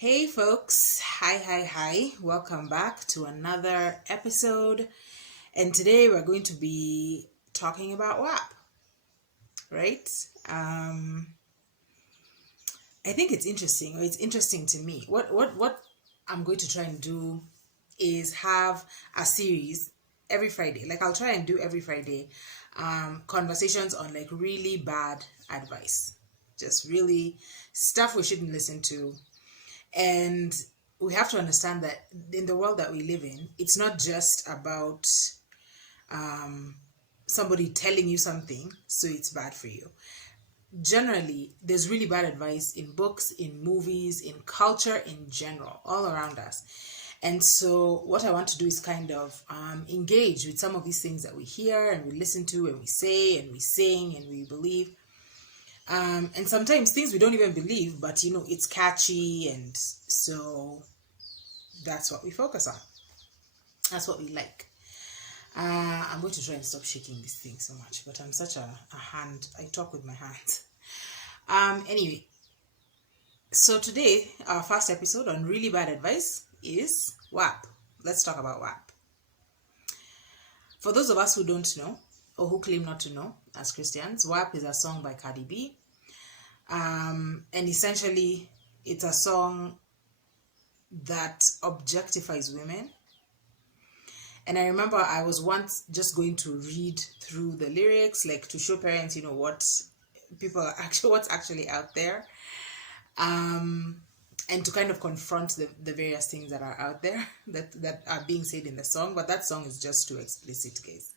Hey folks, hi, welcome back to another episode. And today we're going to be talking about WAP, right? I think it's interesting, or it's interesting to me. What I'm going to try and do is have a series every Friday. Like I'll try and do every Friday conversations on like really bad advice. Just really stuff we shouldn't listen to. And we have to understand that in the world that we live in, it's not just about somebody telling you something so it's bad for you. Generally, there's really bad advice in books, in movies, in culture in general, all around us. And so, what I want to do is kind of engage with some of these things that we hear and we listen to and we say and we sing and we believe. And sometimes things we don't even believe, but it's catchy, and so that's what we focus on. That's what we like. I'm going to try and stop shaking this thing so much, but I'm such a hand. I talk with my hands. Anyway, so today, our first episode on really bad advice is WAP. Let's talk about WAP. For those of us who don't know, or who claim not to know as Christians, WAP is a song by Cardi B. And essentially, it's a song that objectifies women. And I remember I was once just going to read through the lyrics, like to show parents, what people are actually, what's actually out there, and to kind of confront the various things that are out there that are being said in the song. But that song is just too explicit, guys.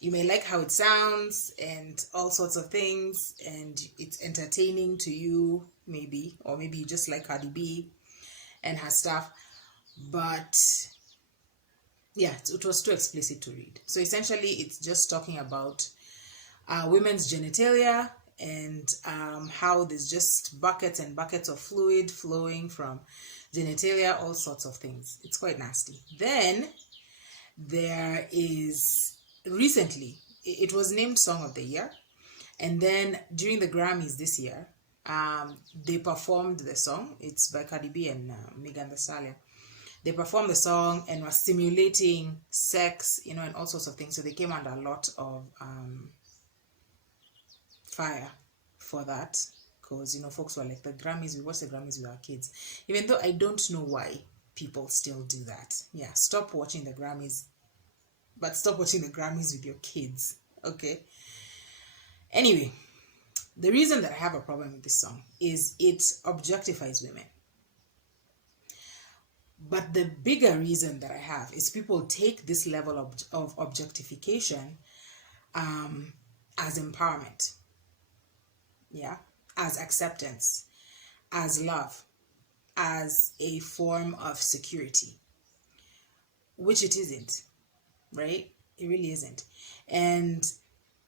You may like how it sounds and all sorts of things, and it's entertaining to you, maybe, or maybe you just like Cardi B and her stuff. But yeah, it was too explicit to read. So essentially, it's just talking about women's genitalia and how there's just buckets and buckets of fluid flowing from genitalia, all sorts of things. It's quite nasty. Then there is, recently, it was named Song of the Year. And then during the Grammys this year, they performed the song. It's by Cardi B and Megan Thee Stallion. They performed the song and were simulating sex, and all sorts of things. So they came under a lot of fire for that, because folks were like, the Grammys, we watched the Grammys with our kids, even though I don't know why people still do that. Yeah, stop watching the Grammys, but stop watching the Grammys with your kids. Okay, anyway, the reason that I have a problem with this song is it objectifies women. But the bigger reason that I have is people take this level of objectification as empowerment, as acceptance, as love, as a form of security, which it isn't, right? It really isn't. And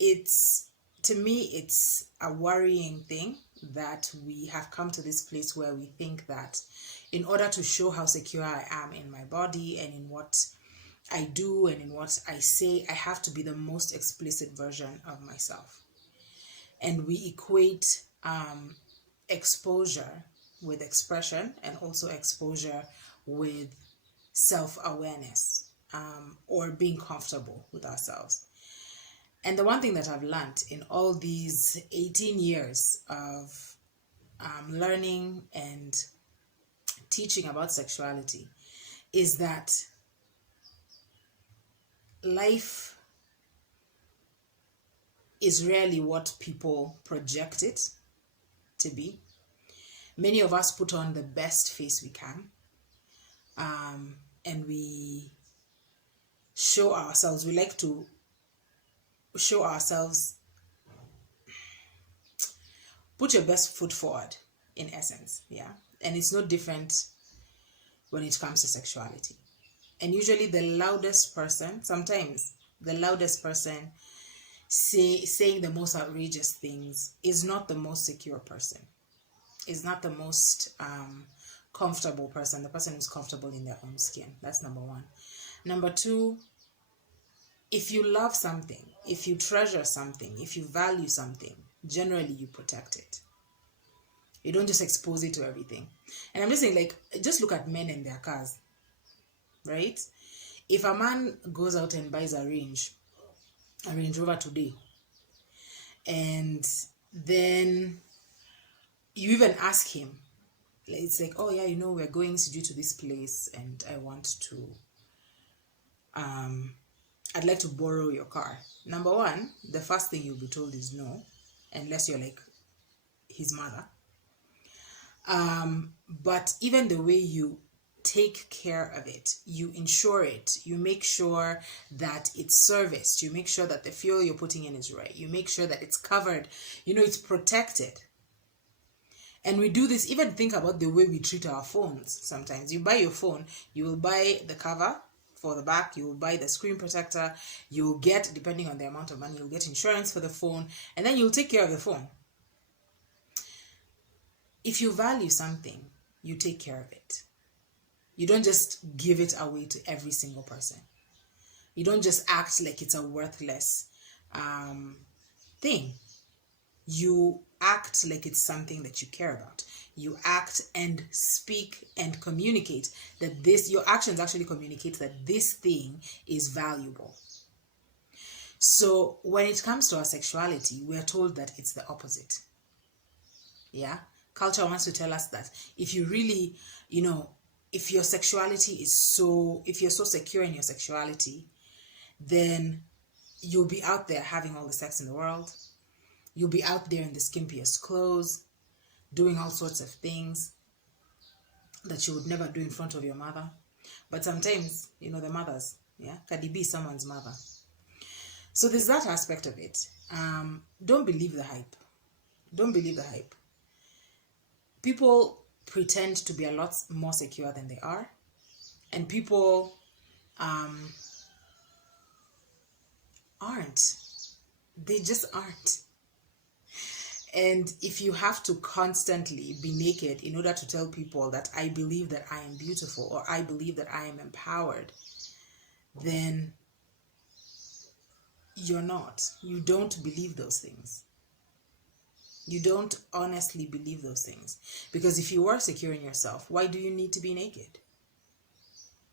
to me, it's a worrying thing that we have come to this place where we think that in order to show how secure I am in my body and in what I do and in what I say, I have to be the most explicit version of myself. And we equate exposure with expression, and also exposure with self-awareness, or being comfortable with ourselves. And the one thing that I've learned in all these 18 years of learning and teaching about sexuality is that life is rarely what people project it to be. Many of us put on the best face we can, and we show ourselves. We like to show ourselves, put your best foot forward, in essence. Yeah. And it's no different when it comes to sexuality. And usually the loudest person, sometimes the loudest person saying the most outrageous things is not the most secure person, is not the most comfortable person, the person who's comfortable in their own skin. That's number one. Number two, if you love something, if you treasure something, if you value something, generally you protect it. You don't just expose it to everything. And I'm just saying, like, just look at men and their cars, right? If a man goes out and buys a Range Rover today, and then you even ask him, it's like, oh yeah, we're going due to this place, and I'd like to borrow your car. Number one, the first thing you'll be told is no, unless you're like his mother. But even the way you take care of it, you insure it, you make sure that it's serviced, you make sure that the fuel you're putting in is right, you make sure that it's covered, it's protected. And we do this, even think about the way we treat our phones. Sometimes you buy your phone, you will buy the cover for the back, you will buy the screen protector, you'll get, depending on the amount of money, you'll get insurance for the phone, and then you'll take care of the phone. If you value something, you take care of it. You don't just give it away to every single person. You don't just act like it's a worthless thing. You act like it's something that you care about. You act and speak and communicate that your actions actually communicate that this thing is valuable. So when it comes to our sexuality, we are told that it's the opposite. Yeah? Culture wants to tell us that if you really, if your sexuality if you're so secure in your sexuality, then you'll be out there having all the sex in the world. You'll be out there in the skimpiest clothes, doing all sorts of things that you would never do in front of your mother. But sometimes, the mothers, Cardi B is someone's mother. So there's that aspect of it. Don't believe the hype. Don't believe the hype. People pretend to be a lot more secure than they are. And people aren't. They just aren't. And if you have to constantly be naked in order to tell people that I believe that I am beautiful or I believe that I am empowered, then you're not. You don't believe those things. You don't honestly believe those things. Because if you are secure in yourself, why do you need to be naked?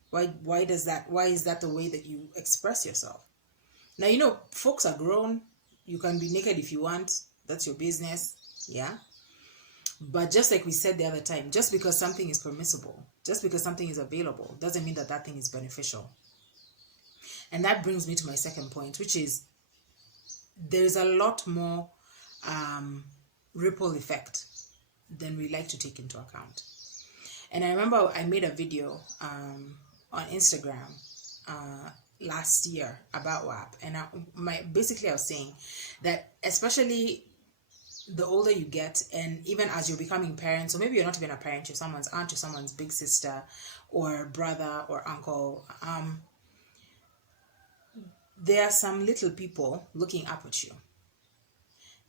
Why is that the way that you express yourself? Now, folks are grown. You can be naked if you want. That's your business. Yeah. But just like we said the other time, just because something is permissible, just because something is available, doesn't mean that thing is beneficial. And that brings me to my second point, which is there's a lot more ripple effect than we like to take into account. And I remember I made a video on Instagram last year about WAP, and basically I was saying that especially the older you get, and even as you're becoming parents, or maybe you're not even a parent, you're someone's aunt, you're someone's big sister or brother or uncle, there are some little people looking up at you.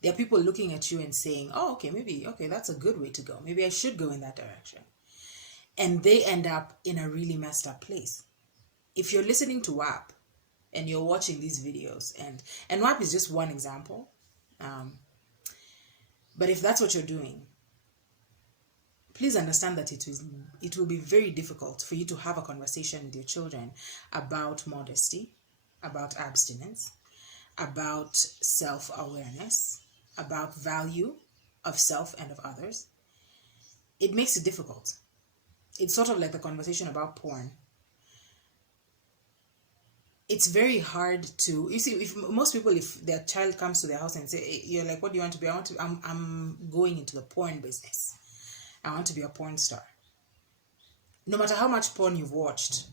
There are people looking at you and saying, oh, okay, that's a good way to go. Maybe I should go in that direction. And they end up in a really messed up place. If you're listening to WAP and you're watching these videos, and WAP is just one example, but if that's what you're doing, please understand that it will be very difficult for you to have a conversation with your children about modesty, about abstinence, about self-awareness, about value of self and of others. It makes it difficult. It's sort of like the conversation about porn. It's very hard to, you see, if most people, if their child comes to their house and say, you're like, what do you want to be? I'm going into the porn business. I want to be a porn star. No matter how much porn you've watched,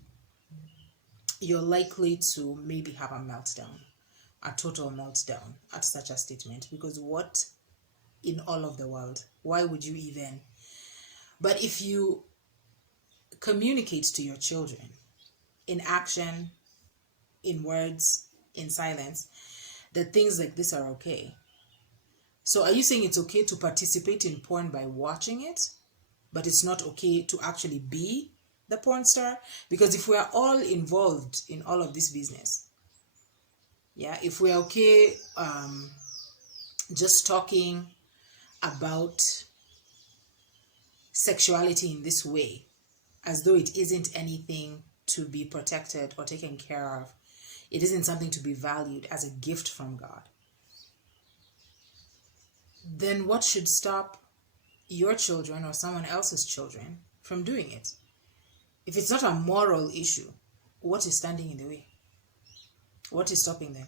you're likely to maybe have a meltdown, a total meltdown at such a statement, because what in all of the world, why would you even? But if you communicate to your children in action, in words, in silence, that things like this are okay. So are you saying it's okay to participate in porn by watching it, but it's not okay to actually be the porn star? Because if we are all involved in all of this business, if we're okay just talking about sexuality in this way, as though it isn't anything to be protected or taken care of. It isn't something to be valued as a gift from God. Then what should stop your children or someone else's children from doing it? If it's not a moral issue, what is standing in the way? What is stopping them?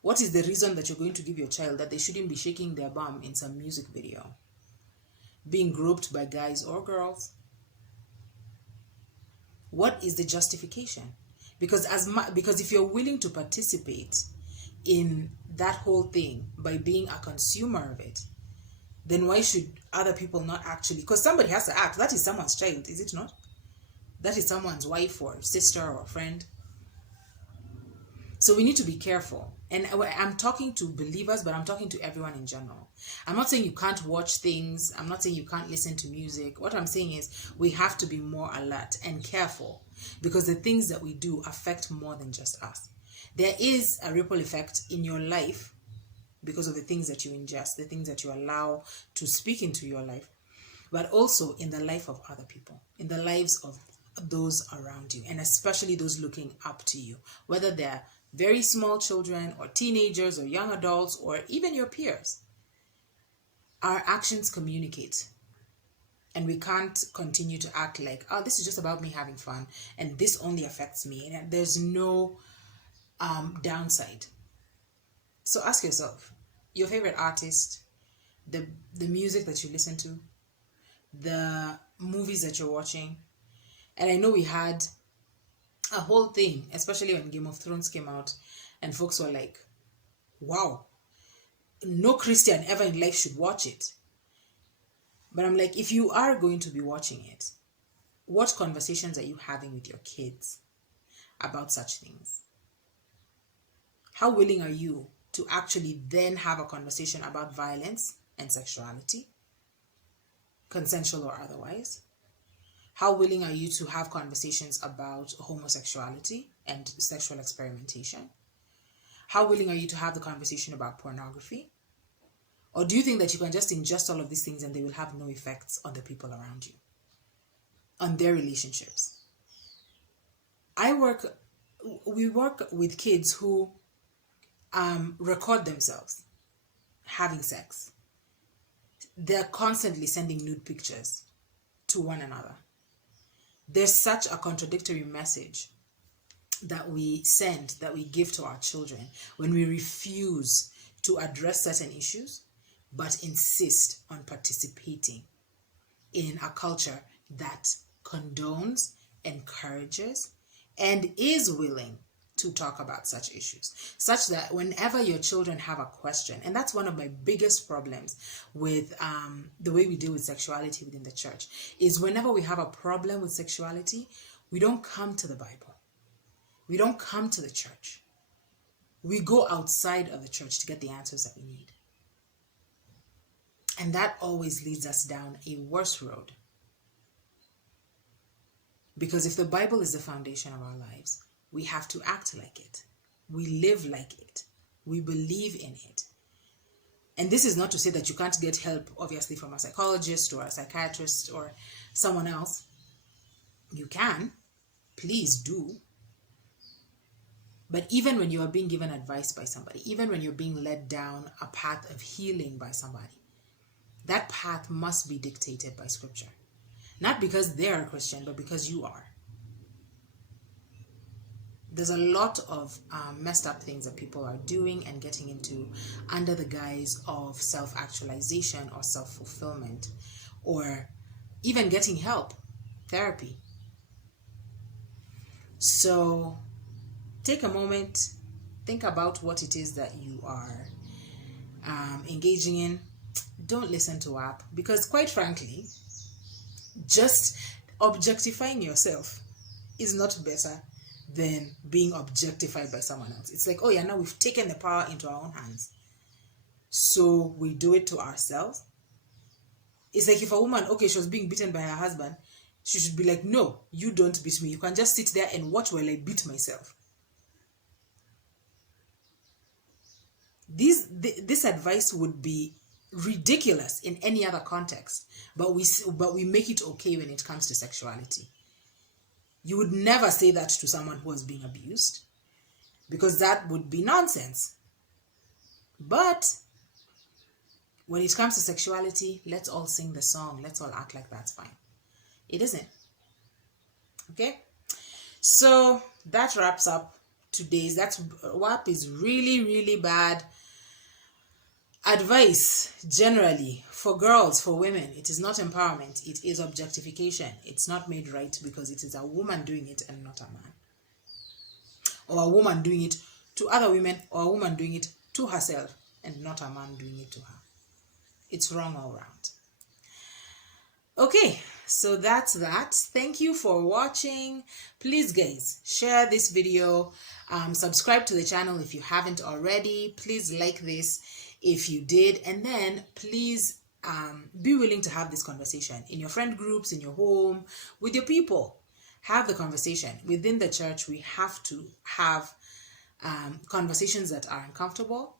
What is the reason that you're going to give your child that they shouldn't be shaking their bum in some music video, being groped by guys or girls? What is the justification? Because if you're willing to participate in that whole thing by being a consumer of it, then why should other people not actually? Because somebody has to act. That is someone's child, is it not? That is someone's wife or sister or friend. So we need to be careful. And I'm talking to believers, but I'm talking to everyone in general. I'm not saying you can't watch things. I'm not saying you can't listen to music. What I'm saying is we have to be more alert and careful, because the things that we do affect more than just us. There is a ripple effect in your life because of the things that you ingest, the things that you allow to speak into your life, but also in the life of other people, in the lives of those around you, and especially those looking up to you, whether they're very small children or teenagers or young adults or even your peers. Our actions communicate, and we can't continue to act like, oh, this is just about me having fun and this only affects me, and there's no downside. So ask yourself, your favorite artist, the music that you listen to, the movies that you're watching. And I know we had a whole thing, especially when Game of Thrones came out, and folks were like, wow, no Christian ever in life should watch it. But I'm like, if you are going to be watching it, what conversations are you having with your kids about such things? How willing are you to actually then have a conversation about violence and sexuality, consensual or otherwise? How willing are you to have conversations about homosexuality and sexual experimentation? How willing are you to have the conversation about pornography? Or do you think that you can just ingest all of these things and they will have no effects on the people around you, on their relationships? We work with kids who record themselves having sex. They're constantly sending nude pictures to one another. There's such a contradictory message that we send, that we give to our children when we refuse to address certain issues, but insist on participating in a culture that condones, encourages, and is willing to talk about such issues, such that whenever your children have a question, and that's one of my biggest problems with the way we deal with sexuality within the church, is whenever we have a problem with sexuality, we don't come to the Bible. We don't come to the church. We go outside of the church to get the answers that we need. And that always leads us down a worse road. Because if the Bible is the foundation of our lives, we have to act like it. We live like it. We believe in it. And this is not to say that you can't get help, obviously, from a psychologist or a psychiatrist or someone else. You can. Please do. But even when you are being given advice by somebody, even when you're being led down a path of healing by somebody, that path must be dictated by Scripture. Not because they're a Christian, but because you are. There's a lot of messed up things that people are doing and getting into under the guise of self-actualization or self-fulfillment, or even getting help, therapy. So take a moment, think about what it is that you are engaging in. Don't listen to WAP, because quite frankly, just objectifying yourself is not better than being objectified by someone else. It's like, oh yeah, now we've taken the power into our own hands, so we do it to ourselves. It's like if a woman, okay, she was being beaten by her husband, she should be like, no, you don't beat me. You can just sit there and watch while I beat myself. This advice would be ridiculous in any other context, but we make it okay when it comes to sexuality. You would never say that to someone who was being abused, because that would be nonsense. But when it comes to sexuality, let's all sing the song. Let's all act like that's fine. It isn't. Okay? So that wraps up today's. That's WAP is really, really bad advice generally for girls, for women. It is not empowerment. It is objectification. It's not made right because it is a woman doing it and not a man. Or a woman doing it to other women, or a woman doing it to herself and not a man doing it to her. It's wrong all around. Okay, so that's that. Thank you for watching. Please guys, share this video. Subscribe to the channel if you haven't already. Please like this if you did. And then please be willing to have this conversation in your friend groups, in your home, with your people. Have the conversation. Within the church, we have to have conversations that are uncomfortable.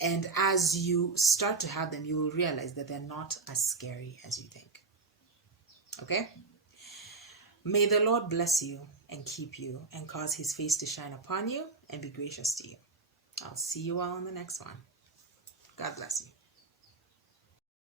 And as you start to have them, you will realize that they're not as scary as you think. Okay? May the Lord bless you and keep you and cause his face to shine upon you and be gracious to you. I'll see you all in the next one. God bless you.